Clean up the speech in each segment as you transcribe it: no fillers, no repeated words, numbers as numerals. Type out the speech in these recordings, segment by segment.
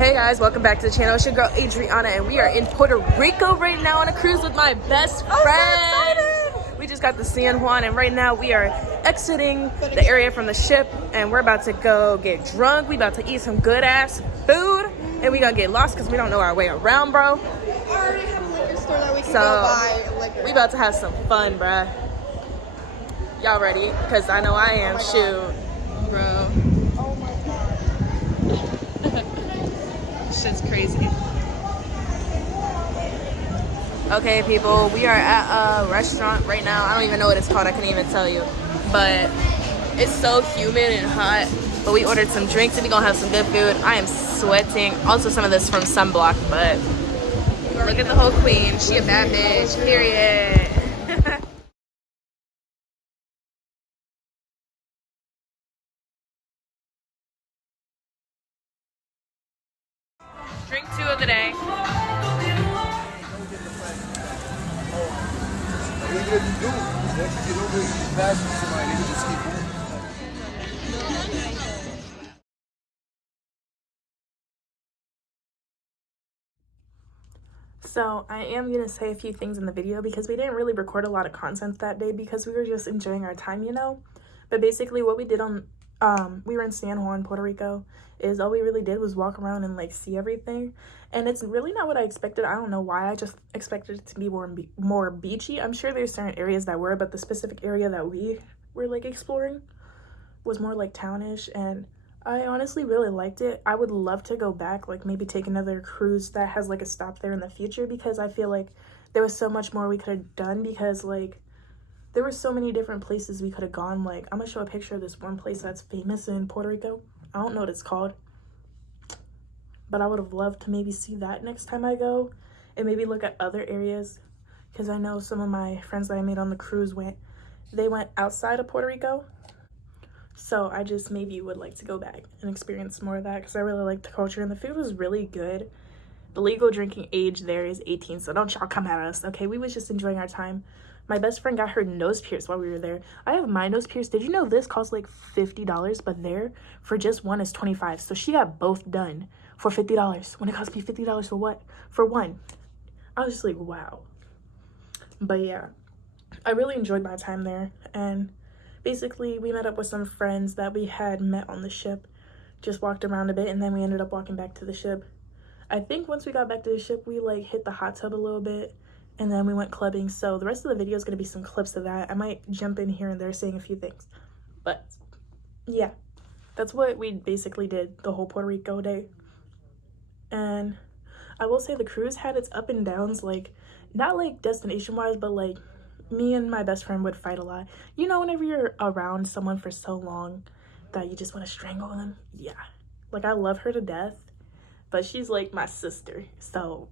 Hey guys, welcome back to the channel. It's your girl Adriana and we are in Puerto Rico right now on a cruise with my best friend. So we just got to San Juan and right now we are exiting the area from the ship and we're about to go get drunk. We about to eat some good ass food and we gonna get lost because we don't know our way around, bro. We already have a liquor store that we can go buy liquor. We about to have some fun, bruh. Y'all ready? Because I know I am. Shoot, bro. Oh my god. Shit's crazy. Okay, people, we are at a restaurant right now. I don't even know what it's called. I couldn't even tell you. But it's so humid and hot. But we ordered some drinks and we're gonna have some good food. I am sweating. Also, some of this from sunblock, but look at the whole queen. She a bad bitch, period. Drink 2 of the day. So I am gonna say a few things in the video because we didn't really record a lot of content that day because we were just enjoying our time, you know. But basically what we did on we were in San Juan, Puerto Rico, is all we really did was walk around and like see everything, and it's really not what I expected. I don't know why. I just expected it to be more beachy. I'm sure there's certain areas that were, but the specific area that we were like exploring was more like townish, and I honestly really liked it. I would love to go back, like maybe take another cruise that has like a stop there in the future, because I feel like there was so much more we could have done, because like there were so many different places we could have gone. Like I'm gonna show a picture of this one place that's famous in Puerto Rico. I don't know what it's called, but I would have loved to maybe see that next time I go and maybe look at other areas, because I know some of my friends that I made on the cruise went outside of Puerto Rico. So I just maybe would like to go back and experience more of that because I really liked the culture and the food was really good. The legal drinking age there is 18, so don't y'all come at us, okay? We was just enjoying our time. My best friend got her nose pierced while we were there. I have my nose pierced. Did you know this costs like $50, but there for just one is $25. So she got both done for $50 when it cost me $50 for what? For one. I was just like, wow. But yeah, I really enjoyed my time there, and basically we met up with some friends that we had met on the ship, just walked around a bit, and then we ended up walking back to the ship. I think once we got back to the ship, we like hit the hot tub a little bit, and then we went clubbing. So the rest of the video is going to be some clips of that. I might jump in here and there saying a few things, but yeah, that's what we basically did the whole Puerto Rico day. And I will say the cruise had its up and downs, like not like destination wise, but like me and my best friend would fight a lot. You know, whenever you're around someone for so long that you just want to strangle them. Yeah, like I love her to death, but she's like my sister, so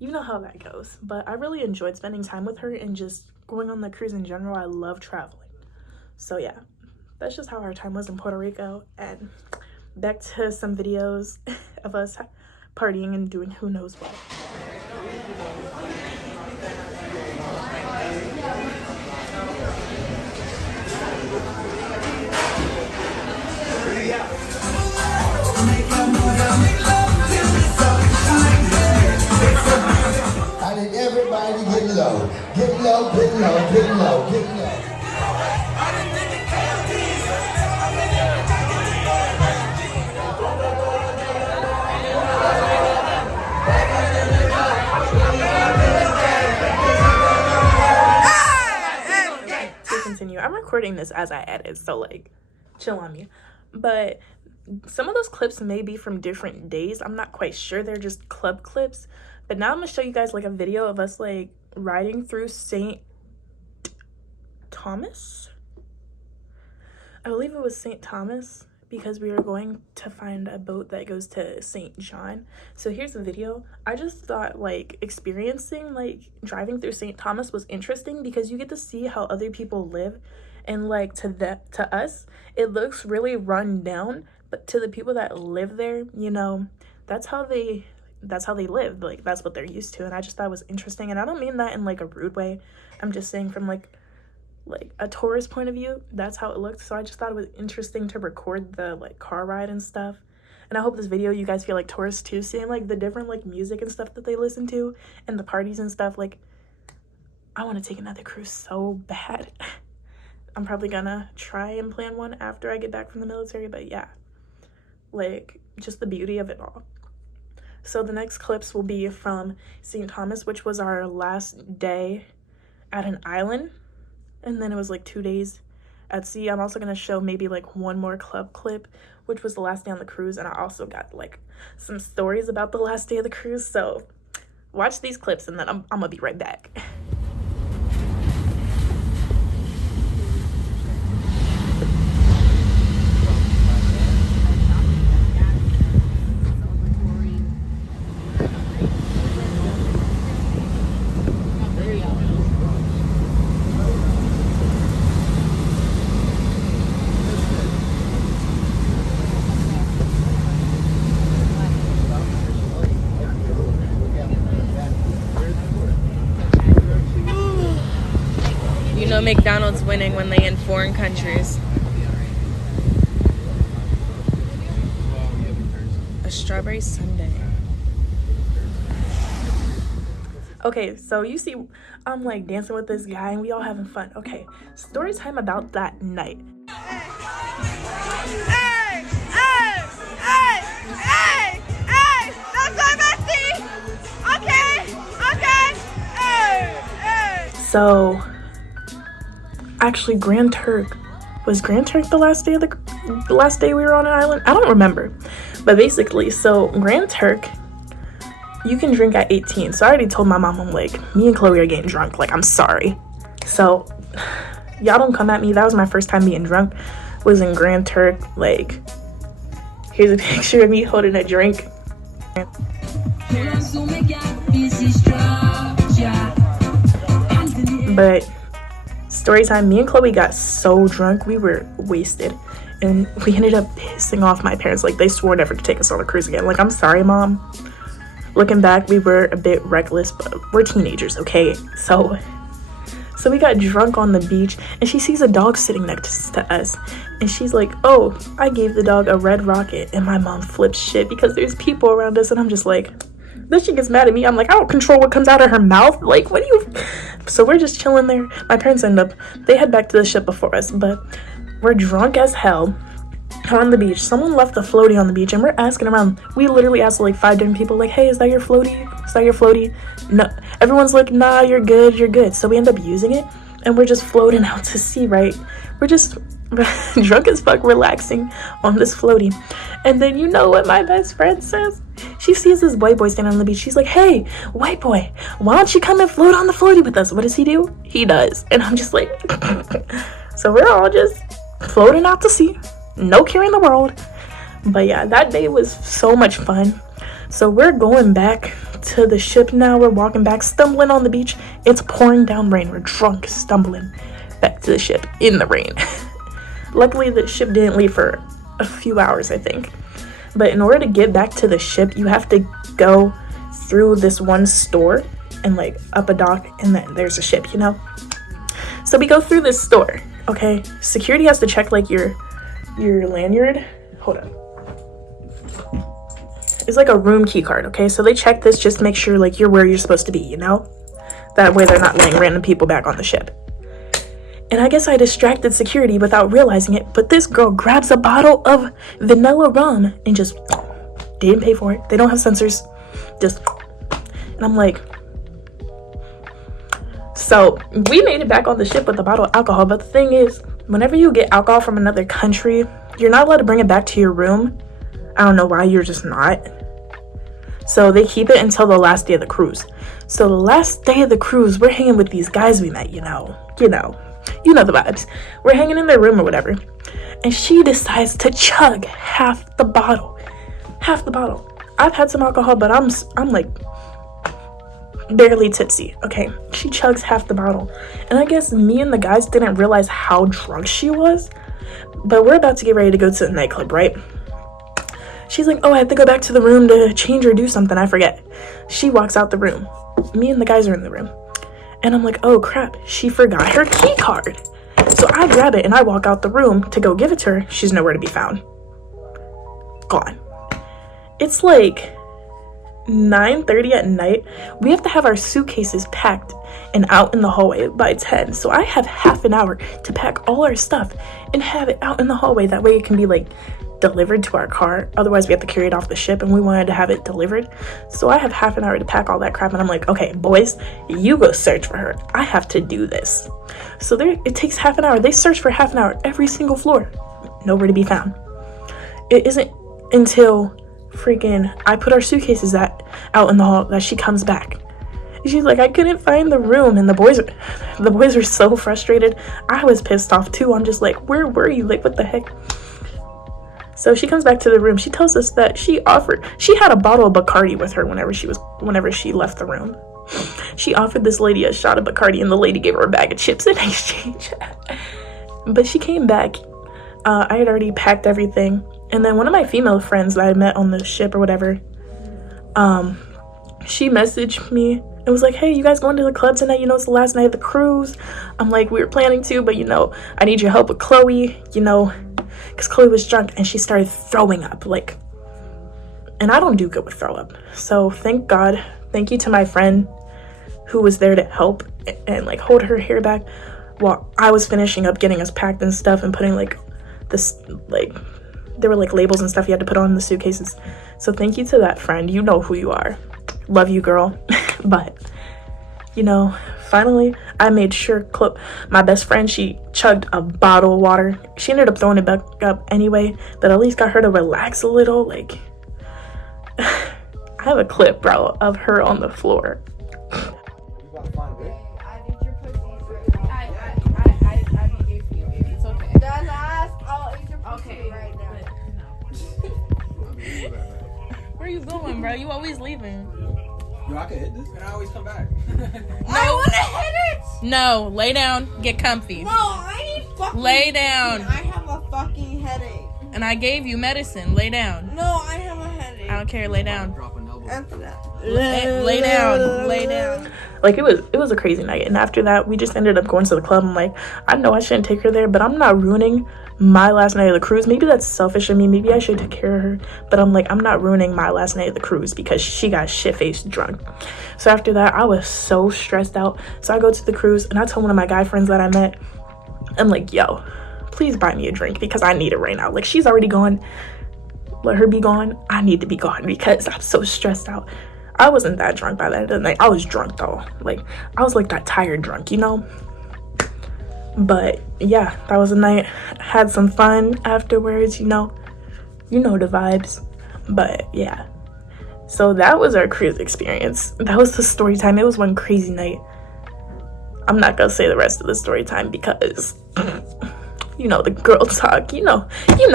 you know how that goes. But I really enjoyed spending time with her and just going on the cruise in general. I love traveling. So yeah, that's just how our time was in Puerto Rico. And back to some videos of us partying and doing who knows what. I need everybody to get low. Get low, get low, get low, get low. To continue, I'm recording this as I edit, so like chill on me. But some of those clips may be from different days. I'm not quite sure. They're just club clips. But now I'm gonna show you guys like a video of us like riding through St. Thomas. I believe it was St. Thomas, because we were going to find a boat that goes to St. John. So here's the video. I just thought like experiencing like driving through St. Thomas was interesting because you get to see how other people live, and like to us it looks really run down, but to the people that live there, you know, that's how they live. Like that's what they're used to. And I just thought it was interesting, and I don't mean that in like a rude way. I'm just saying from like a tourist point of view, that's how it looked. So I just thought it was interesting to record the like car ride and stuff. And I hope this video you guys feel like tourists too, seeing like the different like music and stuff that they listen to and the parties and stuff. Like, I want to take another cruise so bad. I'm probably gonna try and plan one after I get back from the military, but yeah, like just the beauty of it all. So the next clips will be from St. Thomas, which was our last day at an island, and then it was like 2 days at sea. I'm also gonna show maybe like one more club clip, which was the last day on the cruise, and I also got like some stories about the last day of the cruise. So watch these clips and then I'm gonna be right back. You know McDonald's winning when they in foreign countries. A strawberry sundae. Okay, so you see I'm like dancing with this guy and we all having fun. Okay, story time about that night. So actually Grand Turk, was Grand Turk the last day we were on an island? I don't remember. But basically, so Grand Turk, you can drink at 18. So I already told my mom, I'm like, me and Chloe are getting drunk. Like, I'm sorry. So y'all don't come at me. That was my first time being drunk, was in Grand Turk. Like, here's a picture of me holding a drink. But story time, me and Chloe got so drunk, we were wasted, and we ended up pissing off my parents. Like, they swore never to take us on a cruise again. Like, I'm sorry, Mom. Looking back, we were a bit reckless, but we're teenagers, okay? So we got drunk on the beach, and she sees a dog sitting next to us, and she's like, oh, I gave the dog a red rocket. And my mom flips shit because there's people around us, and I'm just like, then she gets mad at me. I'm like, I don't control what comes out of her mouth. Like, what do you... So we're just chilling there. My parents they head back to the ship before us, but we're drunk as hell on the beach. Someone left the floaty on the beach, and we're asking around. We literally asked like 5 different people, like, hey, is that your floaty? Is that your floaty? No. Everyone's like, nah, you're good, you're good. So we end up using it, and we're just floating out to sea, right? We're just drunk as fuck, relaxing on this floaty. And then you know what my best friend says? She sees this white boy standing on the beach. She's like, hey, white boy, why don't you come and float on the floaty with us? What does he do? He does. And I'm just like, so we're all just floating out to sea. No care in the world. But yeah, that day was so much fun. So we're going back to the ship now. We're walking back, stumbling on the beach. It's pouring down rain. We're drunk, stumbling back to the ship in the rain. Luckily, the ship didn't leave for a few hours, I think. But in order to get back to the ship, you have to go through this one store and like up a dock, and then there's a ship, you know? So we go through this store, okay? Security has to check like your lanyard. Hold on. It's like a room key card, okay? So they check this just to make sure like you're where you're supposed to be, you know? That way they're not letting random people back on the ship. And I guess I distracted security without realizing it, but this girl grabs a bottle of vanilla rum and just didn't pay for it. They don't have sensors. Just, and I'm like, so we made it back on the ship with a bottle of alcohol, but the thing is, whenever you get alcohol from another country, you're not allowed to bring it back to your room. I don't know why, you're just not. So they keep it until the last day of the cruise. So the last day of the cruise, we're hanging with these guys we met, you know the vibes. We're hanging in their room or whatever, and she decides to chug half the bottle. I've had some alcohol, but I'm like barely tipsy, okay? She chugs half the bottle, and I guess me and the guys didn't realize how drunk she was. But we're about to get ready to go to the nightclub, right? She's like, oh, I have to go back to the room to change or do something, I forget. She walks out the room. Me and the guys are in the room. And I'm like, oh crap, she forgot her key card. So I grab it and I walk out the room to go give it to her. She's nowhere to be found. Gone. It's like 9:30 at night. We have to have our suitcases packed and out in the hallway by 10. So I have half an hour to pack all our stuff and have it out in the hallway. That way it can be like delivered to our car. Otherwise we have to carry it off the ship, and we wanted to have it delivered. So I have half an hour to pack all that crap, and I'm like, okay, boys, you go search for her. I have to do this. So it takes half an hour. They search for half an hour every single floor. Nowhere to be found. It isn't until freaking I put our suitcases out in the hall that she comes back. She's like, I couldn't find the room. And the boys were so frustrated. I was pissed off too. I'm just like, where were you? Like, what the heck? So she comes back to the room. She tells us that she had a bottle of Bacardi with her whenever she left the room. She offered this lady a shot of Bacardi, and the lady gave her a bag of chips in exchange. But she came back. I had already packed everything. And then one of my female friends that I met on the ship or whatever, she messaged me and was like, hey, you guys going to the club tonight? You know, it's the last night of the cruise. I'm like, we were planning to, but, you know, I need your help with Chloe, you know, because Chloe was drunk and she started throwing up, like, and I don't do good with throw up. So thank God, thank you to my friend who was there to help and like hold her hair back while I was finishing up getting us packed and stuff and putting like this, like, there were like labels and stuff you had to put on the suitcases. So thank you to that friend. You know who you are. Love you, girl. But, you know, finally I made sure my best friend, she chugged a bottle of water. She ended up throwing it back up anyway, but at least got her to relax a little. Like, I have a clip, bro, of her on the floor. Where you going, bro? You always leaving. Yo, I can hit this, and I always come back. I want to hit it. No, lay down, get comfy. No, I need fucking. Lay down. I have a fucking headache. And I gave you medicine. Lay down. No, I have a headache. I don't care. Lay down. Drop an elbow. After that. Lay down. Lay down. Like, it was a crazy night. And after that, we just ended up going to the club. I'm like, I know I shouldn't take her there, but I'm not ruining my last night of the cruise. Maybe that's selfish of me. Maybe I should take care of her. But I'm like, I'm not ruining my last night of the cruise because she got shit-faced drunk. So after that, I was so stressed out. So I go to the cruise, and I told one of my guy friends that I met, I'm like, yo, please buy me a drink because I need it right now. Like, she's already gone. Let her be gone. I need to be gone because I'm so stressed out. I wasn't that drunk by the end of the night. I was drunk though. Like, I was like that tired drunk, you know? But yeah, that was a night. Had some fun afterwards, you know the vibes. But yeah, so that was our cruise experience. That was the story time. It was one crazy night. I'm not gonna say the rest of the story time because you know, the girl talk, you know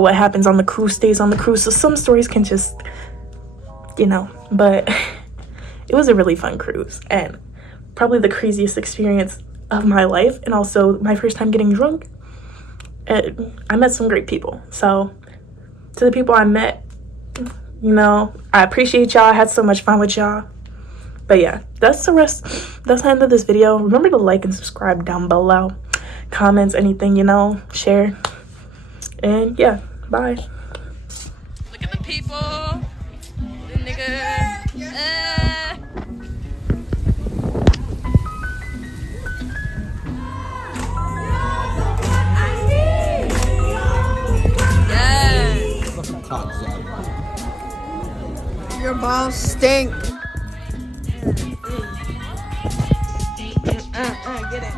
what happens on the cruise stays on the cruise. So some stories can just, you know, but it was a really fun cruise and probably the craziest experience of my life, and also my first time getting drunk. And I met some great people. So to the people I met, you know, I appreciate y'all. I had so much fun with y'all. But yeah, that's the end of this video. Remember to like and subscribe down below. Comments, anything, you know, share. And yeah, bye. Look at the people. The nigga. Your balls stink. Get it.